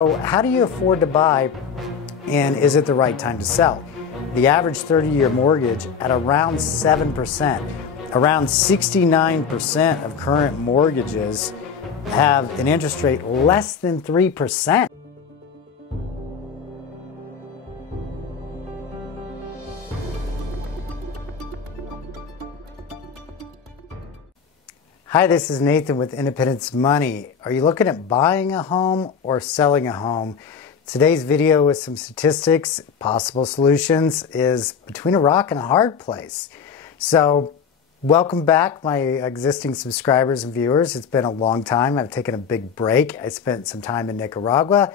So how do you afford to buy, and is it the right time to sell? The average 30-year mortgage at around 7%. Around 69% of current mortgages have an interest rate less than 3%. Hi, this is Nathan with Independence Money. Are you looking at buying a home or selling a home? Today's video with some statistics, possible solutions, is between a rock and a hard place. So, welcome back, my existing subscribers and viewers. It's been a long time. I've taken a big break. I spent some time in Nicaragua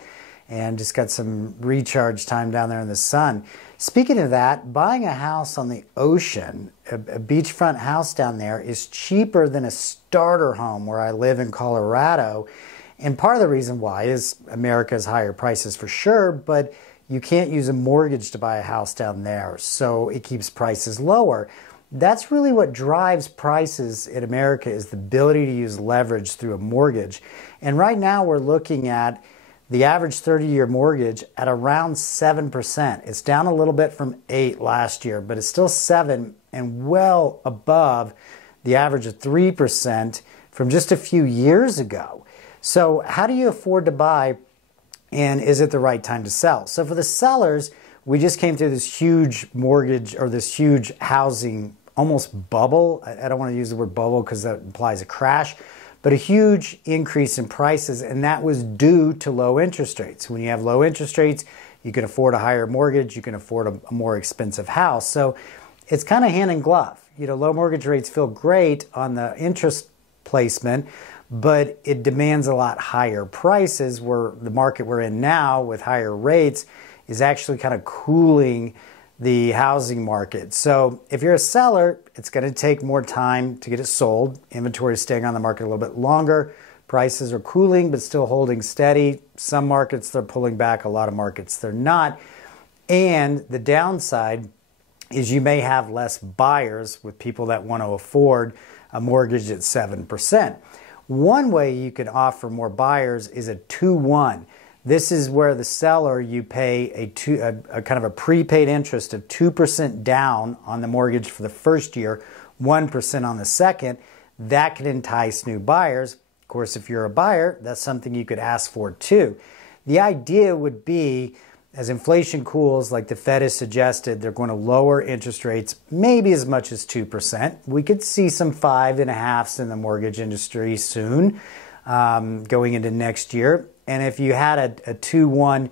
and just got some recharge time down there in the sun. Speaking of that, buying a house on the ocean, a beachfront house down there, is cheaper than a starter home where I live in Colorado. And part of the reason why is America's higher prices for sure, but you can't use a mortgage to buy a house down there, so it keeps prices lower. That's really what drives prices in America, is the ability to use leverage through a mortgage. And right now we're looking at the average 30-year mortgage at around 7%. It's down a little bit from 8 last year, but it's still 7 and well above the average of 3% from just a few years ago. So how do you afford to buy, and is it the right time to sell? So for the sellers, we just came through this huge mortgage, or this huge housing almost bubble. I don't want to use the word bubble because that implies a crash, but a huge increase in prices, and that was due to low interest rates. When you have low interest rates, you can afford a higher mortgage, you can afford a more expensive house. So it's kind of hand in glove. You know, low mortgage rates feel great on the interest placement, but it demands a lot higher prices, where the market we're in now with higher rates is actually kind of cooling the housing market. So if you're a seller, it's going to take more time to get it sold. Inventory is staying on the market a little bit longer. Prices are cooling but still holding steady. Some markets they're pulling back, a lot of markets they're not. And the downside is you may have less buyers with people that want to afford a mortgage at 7%. One way you can offer more buyers is a 2-1. This is where the seller, you pay a kind of a prepaid interest of 2% down on the mortgage for the first year, 1% on the second. That can entice new buyers. Of course, if you're a buyer, that's something you could ask for too. The idea would be, as inflation cools, like the Fed has suggested, they're going to lower interest rates maybe as much as 2%. We could see some 5.5s in the mortgage industry soon, going into next year. And if you had a 2-1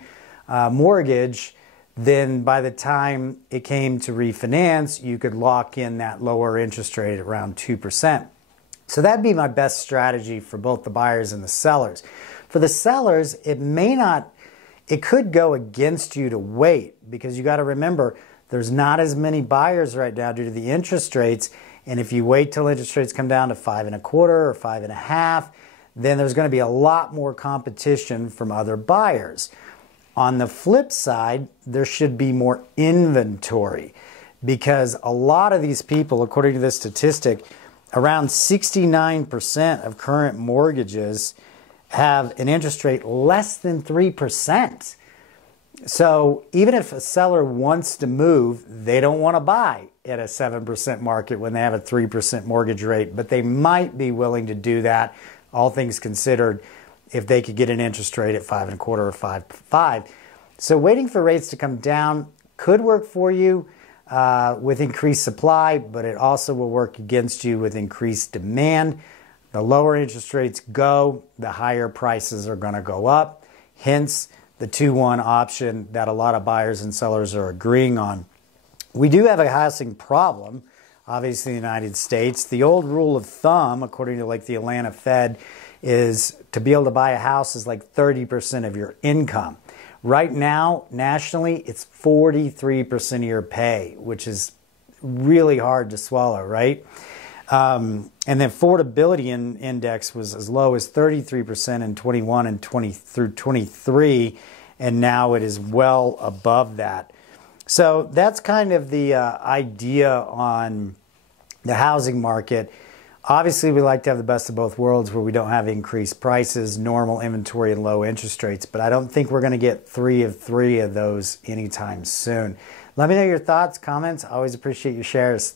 mortgage, then by the time it came to refinance, you could lock in that lower interest rate at around 2%. So that'd be my best strategy for both the buyers and the sellers. For the sellers, it could go against you to wait, because you got to remember there's not as many buyers right now due to the interest rates. And if you wait till interest rates come down to 5.25 or 5.5, then there's going to be a lot more competition from other buyers. On the flip side, there should be more inventory, because a lot of these people, according to this statistic, around 69% of current mortgages have an interest rate less than 3%. So even if a seller wants to move, they don't want to buy at a 7% market when they have a 3% mortgage rate, but they might be willing to do that, all things considered, if they could get an interest rate at 5.25 or 5.5. So waiting for rates to come down could work for you with increased supply, but it also will work against you with increased demand. The lower interest rates go, the higher prices are going to go up. Hence, the 2-1 option that a lot of buyers and sellers are agreeing on. We do have a housing problem, obviously, in the United States. The old rule of thumb, according to like the Atlanta Fed, is to be able to buy a house is like 30% of your income. Right now, nationally, it's 43% of your pay, which is really hard to swallow, right? And the affordability index was as low as 33% in 21 and 20 through 23, and now it is well above that. So that's kind of the idea on the housing market. Obviously, we like to have the best of both worlds where we don't have increased prices, normal inventory, and low interest rates, but I don't think we're going to get three of those anytime soon. Let me know your thoughts, comments. I always appreciate your shares.